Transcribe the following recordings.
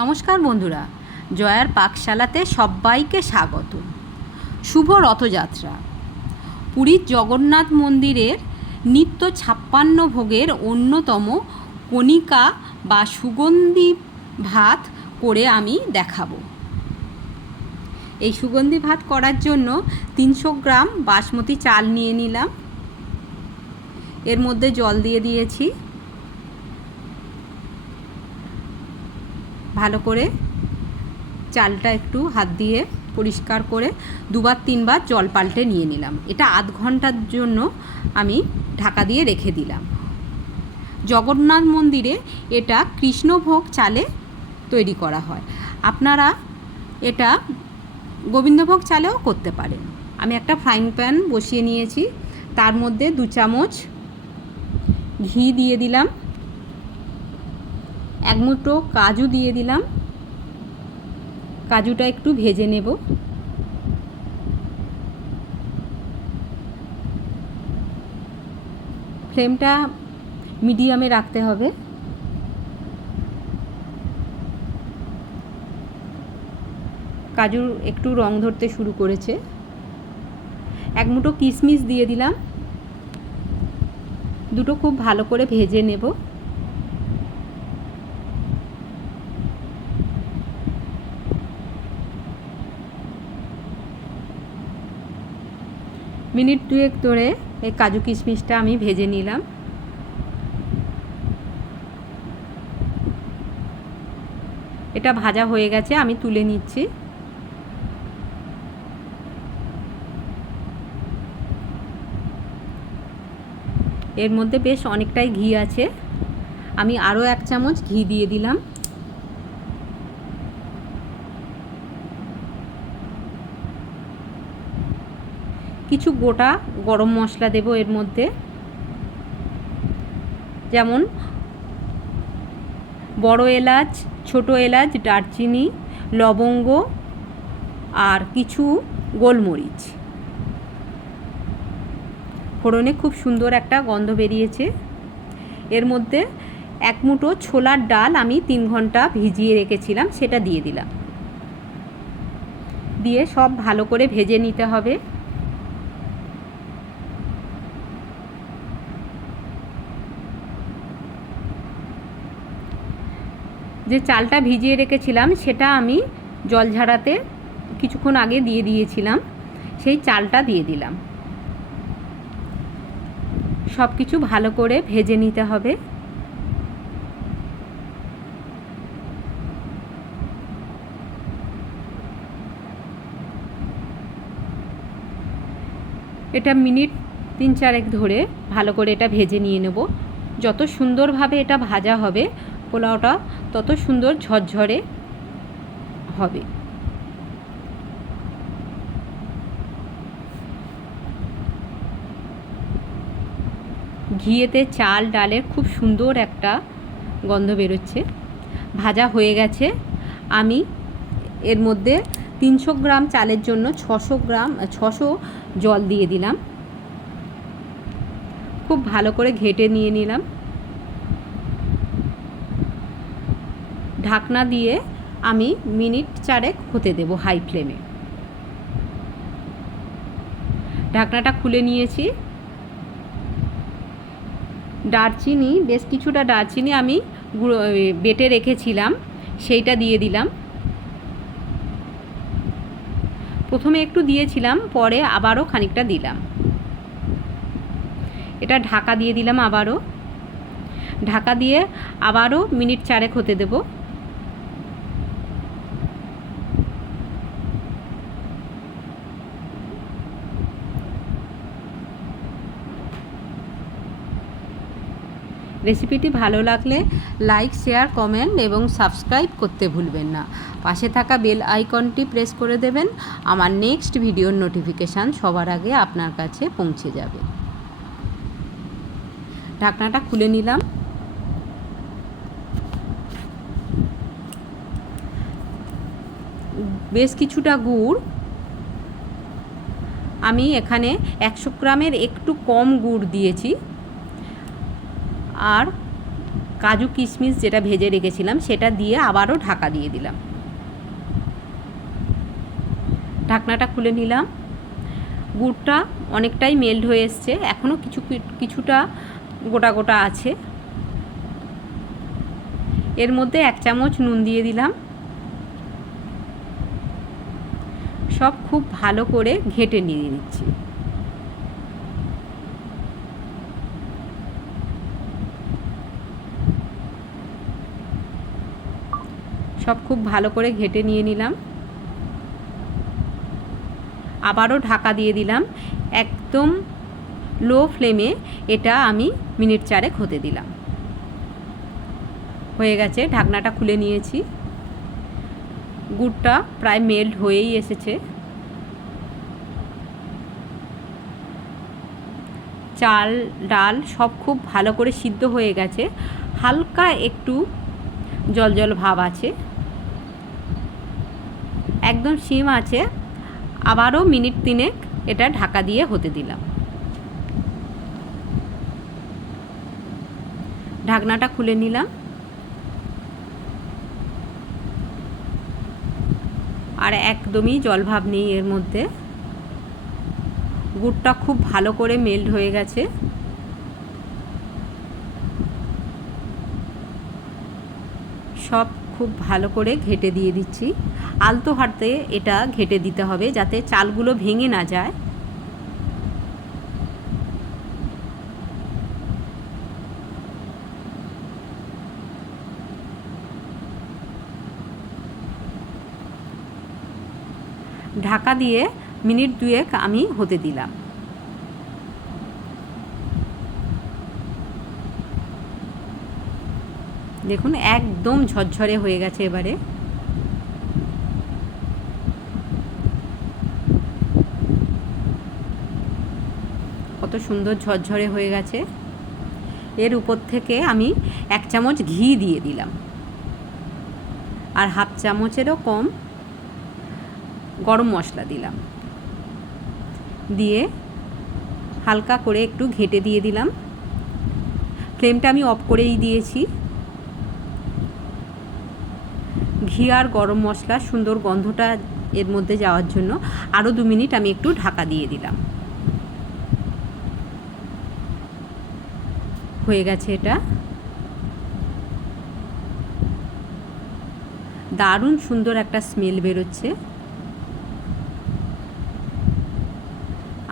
নমস্কার বন্ধুরা, জয়ার পাকশালাতে সবাইকে স্বাগত। শুভ রথযাত্রা। পুরীর জগন্নাথ মন্দিরের নিত্য 56 ভোগের অন্যতম কণিকা বা সুগন্ধি ভাত করে আমি দেখাবো। এই সুগন্ধি ভাত করার জন্য 300 গ্রাম বাসমতি চাল নিয়ে নিলাম। এর মধ্যে জল দিয়ে দিয়েছি। ভালো করে চালটা একটু হাত দিয়ে পরিষ্কার করে 2-3 বার জল পাল্টে নিয়ে নিলাম। এটা আধ ঘন্টার জন্য আমি ঢাকা দিয়ে রেখে দিলাম। জগন্নাথ মন্দিরে এটা কৃষ্ণভোগ চালে তৈরি করা হয়। আপনারা এটা গোবিন্দভোগ চালেও করতে পারেন। আমি একটা ফ্রাইং প্যান বসিয়ে নিয়েছি, তার মধ্যে 2 চামচ ঘি দিয়ে দিলাম, 1 মুঠো কাজু দিয়ে দিলাম। কাজুটা একটু ভেজে নেব। ফ্লেমটা মিডিয়ামে রাখতে হবে। কাজুর একটু রং ধরতে শুরু করেছে। 1 মুঠো কিশমিশ দিয়ে দিলাম। দুটো খুব ভালো করে ভেজে নেব। মিনিট 2 ধরে এই কাজু কিশমিশটা আমি ভেজে নিলাম। এটা ভাজা হয়ে গেছে, আমি তুলে নিচ্ছি। এর মধ্যে বেশ অনেকটাই ঘি আছে, আমি আরও 1 চামচ ঘি দিয়ে দিলাম। কিছু গোটা গরম মশলা দেব এর মধ্যে, যেমন বড় এলাচ, ছোট এলাচ, দারচিনি, লবঙ্গ আর কিছু গোলমরিচ। ফোড়নে খুব সুন্দর একটা গন্ধ বেরিয়েছে। এর মধ্যে 1 মুঠো ছোলার ডাল আমি 3 ঘন্টা ভিজিয়ে রেখেছিলাম, সেটা দিয়ে দিলাম। দিয়ে সব ভালো করে ভেজে নিতে হবে। যে চালটা ভিজিয়ে রেখেছিলাম সেটা আমি জল ঝাড়াতে কিছুক্ষণ আগে দিয়ে দিয়েছিলাম, সেই চালটা দিয়ে দিলাম। সব কিছু ভালো করে ভেজে নিতে হবে। এটা মিনিট 3-4 ধরে ভালো করে এটা ভেজে নিয়ে নেব। যত সুন্দরভাবে এটা ভাজা হবে পোলাওটা তত সুন্দর ঝরঝরে হবে। ঘিয়েতে চাল ডালের খুব সুন্দর একটা গন্ধ বেরোচ্ছে। ভাজা হয়ে গেছে। আমি এর মধ্যে 300 গ্রাম চালের জন্য 600 জল দিয়ে দিলাম। খুব ভালো করে ঘেটে নিয়ে নিলাম। ঢাকনা দিয়ে আমি মিনিট 4 হতে দেব হাই ফ্লেমে। ঢাকনাটা খুলে নিয়েছি। দারচিনি, বেশ কিছুটা দারচিনি আমি বেটে রেখেছিলাম, সেইটা দিয়ে দিলাম। প্রথমে একটু দিয়েছিলাম, পরে আবারও খানিকটা দিলাম। এটা ঢাকা দিয়ে দিলাম আবারও। ঢাকা দিয়ে আবারও মিনিট 4 হতে দেব। রেসিপিটি ভালো লাগলে লাইক, শেয়ার, কমেন্ট এবং সাবস্ক্রাইব করতে ভুলবেন না। পাশে থাকা বেল আইকনটি প্রেস করে দেবেন। আমার নেক্সট ভিডিওর নোটিফিকেশান সবার আগে আপনার কাছে পৌঁছে যাবে। ঢাকনাটা খুলে নিলাম। বেশ কিছুটা গুড়, আমি এখানে 100 গ্রামের একটু কম গুড় দিয়েছি, আর কাজু কিশমিশ যেটা ভেজে রেখেছিলাম সেটা দিয়ে আবারও ঢাকা দিয়ে দিলাম। ঢাকনাটা খুলে নিলাম। গুড়টা অনেকটাই মেল্ট হয়ে এসছে, এখনও কিছুটা গোটা গোটা আছে। এর মধ্যে 1 চামচ নুন দিয়ে দিলাম। সব খুব ভালো করে ঘেঁটে নিয়ে নিচ্ছি। সব খুব ভালো করে ঘেঁটে নিয়ে নিলাম। আবারও ঢাকা দিয়ে দিলাম। একদম লো ফ্লেমে এটা আমি মিনিট 4 হতে দিলাম। হয়ে গেছে, ঢাকনাটা খুলে নিয়েছি। গুড়টা প্রায় মেল্ট হয়েই এসেছে। চাল ডাল সব খুব ভালো করে সিদ্ধ হয়ে গেছে, হালকা একটু জল জল ভাব আছে। একদম সিম আছে। আবারও মিনিট 3 এটা ঢাকা দিয়ে হতে দিলাম। ঢাকনাটা খুলে নিলাম। আর একদমই জলভাব নেই এর মধ্যে। গুড়টা খুব ভালো করে মেল্ট হয়ে গেছে। সব খুব ভালো করে ঘেঁটে দিয়ে দিচ্ছি। আলতো হাতে এটা ঘেঁটে দিতে হবে যাতে চালগুলো ভেঙে না যায়। ঢাকা দিয়ে মিনিট 2 আমি হতে দিলাম। দেখুন একদম ঝরঝরে হয়ে গেছে। এবারে কত সুন্দর ঝরঝরে হয়ে গেছে। এর উপর থেকে আমি 1 চামচ ঘি দিয়ে দিলাম, আর হাফ চামচেরও কম গরম মশলা দিলাম। দিয়ে হালকা করে একটু ঘেঁটে দিয়ে দিলাম। ফ্লেমটা আমি অফ করেই দিয়েছি। ঘি আর গরম মশলা সুন্দর গন্ধটা এর মধ্যে যাওয়ার জন্য আরও 2 মিনিট আমি একটু ঢাকা দিয়ে দিলাম। হয়ে গেছে এটা। দারুণ সুন্দর একটা স্মেল বেরোচ্ছে।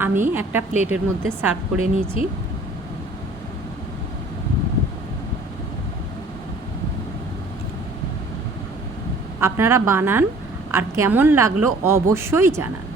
আমি একটা প্লেটের মধ্যে সার্ভ করে নিয়েছি। আপনারা বানান আর কেমন লাগলো অবশ্যই জানান।